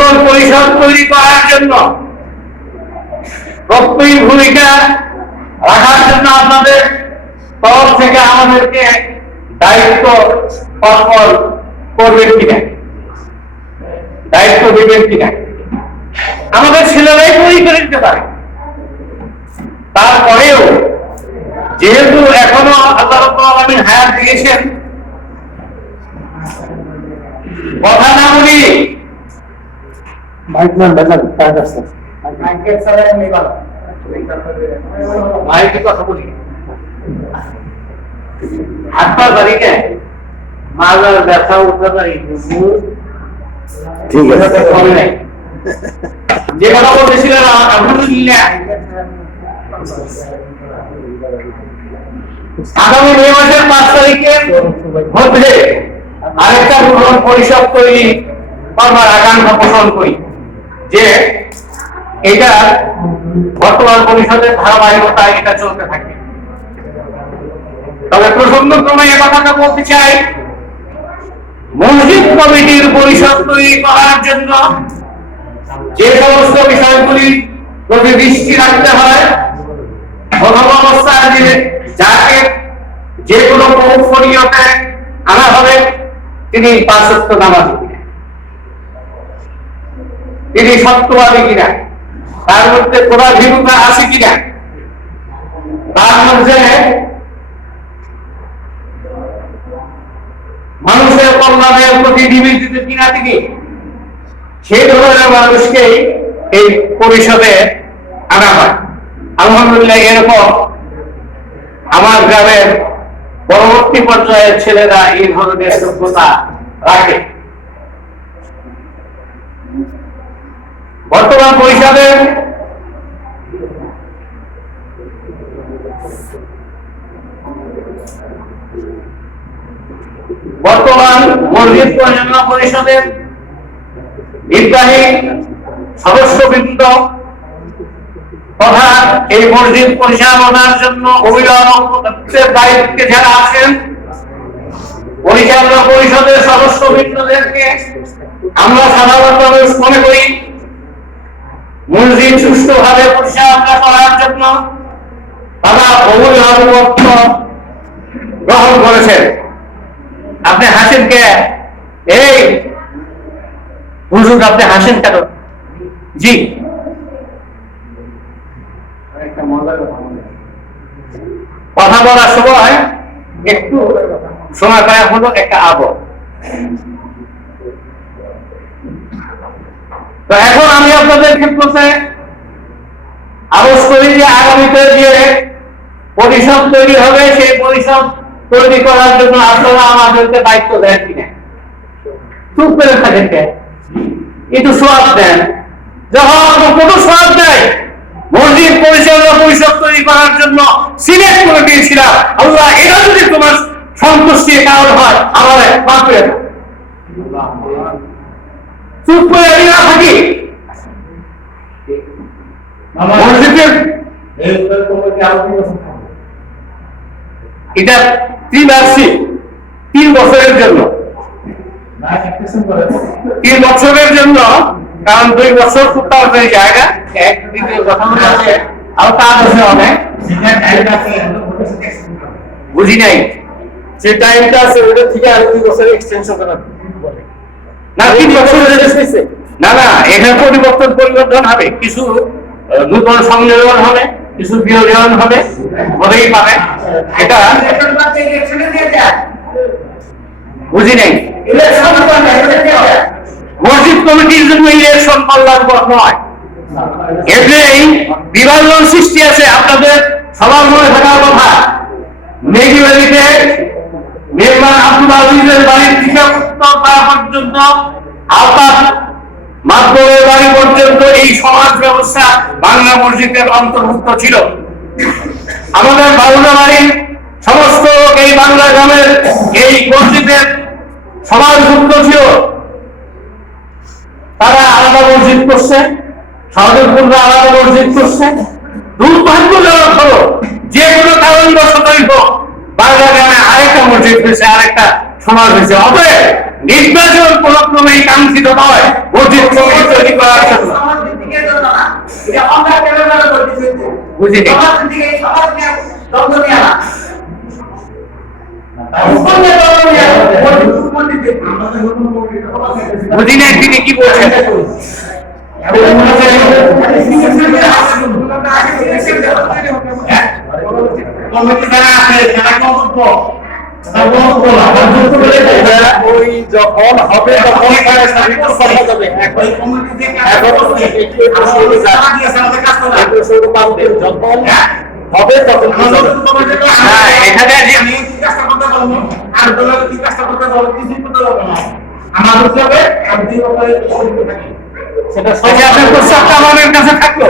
নতুন পরিষদ তৈরি করার জন্য প্রত্যয়ী ভূমিকা রাখার জন্য আপনাদের তরফ থেকে আমাদেরকে দায়িত্ব অর্পণ করবেন কিনা? দায়িত্ব দেবেন কিনা? আমাদের ছেলেরাই তৈরি করে দিতে পারে। তারপরেও যেহেতু এখনও আল্লাহ আলামিন হায়াত দিয়েছেন, কথা না বলি মাইক ম্যান বেলান কাজ আছে মাইকে কথা বলি। পা বাড়িকে মাজার ব্যথা উঠতে পারি ঠিক আছে। কমে নাই। যে কথা বলতেছিলেন আলহামদুলিল্লাহ আগামী মে মাসের পাঁচ তারিখের মধ্যে আরেকটা পরিষদ তৈরি করবার আকাঙ্ক্ষা পোষণ করি। যে এটা বর্তমান পরিষদের ধারাবাহিকতা এটা চলতে থাকে। তবে প্রসঙ্গক্রমে এ কথাটা বলতে চাই, মসজিদ কমিটির পরিষদ তৈরি করার জন্য যে সমস্ত বিষয়গুলি প্রতি দৃষ্টি রাখতে হয়, প্রথম অবস্থায় যে যাকে যে কোনো পৌফনীয়তে আনা হবে, তিনি পাঁচত্ব নামাজ। তিনি সত্যবাদী কিনা? তার মধ্যে পরাধীনতা আছে কিনা? তার মধ্যে মানুষের কল্যাণের প্রতি নিবেদিত কিনা তিনি? সেই ধরনের মানুষকে এই পরিষদে আনা হয়। আলহামদুলিল্লাহ এরকম আমার গ্রামের পরবর্তী পর্যায়ের ছেলেরা এই ধরনের যোগ্যতা রাখে। পরিষদের বর্তমান মসজিদ পরিচালনা পরিষদের নির্বাহী সদস্যবৃন্দ তথা এই মসজিদ পরিচালনার জন্য অভিভাবকের দায়িত্বে যারা আছেন, পরিচালনা পরিষদের সদস্যবৃন্দদেরকে আমরা সাধারণ মানুষ মনে করি মসজিদ সুষ্ঠুভাবে পরিচালনা করার জন্য তারা অভিভাবকত্ব গ্রহণ করেছেন। আপনি হাসেন কে এই হুজুর আপনি হাসেন কেন? জি। কথা বলার সময় একটু সময় পায় হলো একটা আবর তো এখন আমি আপনাদের ক্ষেত্রে আবশ করি যে আগামীতে যে পরিষদ তৈরি হবে, সেই পরিষদ তৈরি করার জন্য আপনারা আমাদেরকে দায়িত্ব দেন কিনা? চুপ করে থাকেন কেন? একটু সোয়াব দেন। যখন কোনো সোয়াব দেয়, মসজিদ পরিচালনা পরিষদ তৈরি করার জন্য সিলেক্ট করে দিয়েছিলাম, আল্লাহ এটা যদি তোমার সন্তুষ্টির কারণ হয় আমার করে দাও। চুপ করে আমি না থাকি। এটা ত্রিবার্ষিক তিন বছরের জন্য। তিন বছরের জন্য কারণ দুই বছর খুব তাড়াতাড়ি জায়গা। এক দ্বিতীয় কথা আছে আর কাজ আছে অনেক বুঝি নাই। যে টাইমটা আছে ওটা থেকে আর দুই বছর এক্সটেনশন করা না তিন বছরের হয়েছে। না না এখানে পরিবর্তন পরিবর্তন হবে। কিছু নূতন সংযোজন হবে কিছু বিয়োজন হবে হতেই পারে। এটা বুঝি নাই? মসজিদ কমিটির জন্য ইলেকশন কল্যাণকর নয়। এতেই বিভাজন সৃষ্টি আছে আপনাদের সবার মনে থাকার কথা। মেঘি ভ্যালিতে মেম্বার আব্দুল আজিজের বাড়ির থেকে পাড়া পর্যন্ত আলতাফ মাধ্যমের বাড়ি পর্যন্ত এই সমাজ ব্যবস্থা বাংলা মসজিদের অন্তর্ভুক্ত ছিল। আমাদের বাউলা বাড়ির সমস্ত এই বাংলা গ্রামের এই মসজিদের সমাজভুক্ত ছিল। তারা আলাদা মসজিদ করছে সহজপুররা আলাদা মসজিদ করছে। দুর্ভাগ্যজনক হলো, যে কোনো কারণবশতই হোক, বাংলা গ্রামে আরেকটা মসজিদ হয়েছে, আরেকটা সমাজ হয়েছে। অতএব নির্বাচন কোন ক্রমেই কাঙ্ক্ষিত নয় অর্জিত কমিটি তৈরি করার জন্য। বুঝিনি? বুঝিনি তিনি কি বলছেন? কমিটি যারা আছে তারা কর্তব্য যখন হবে তখন তারা সার্টিফিকেট পাওয়া যাবে। এখন এখন একটু একটু শুরু একটু শুরু পাবে যখন হবে তখন বুঝাবে। হ্যাঁ, আমার হিসাবে আমি দুই বছরের সেটা আচ্ছা আপনার প্রস্তাবটা আমাদের কাছে থাকল।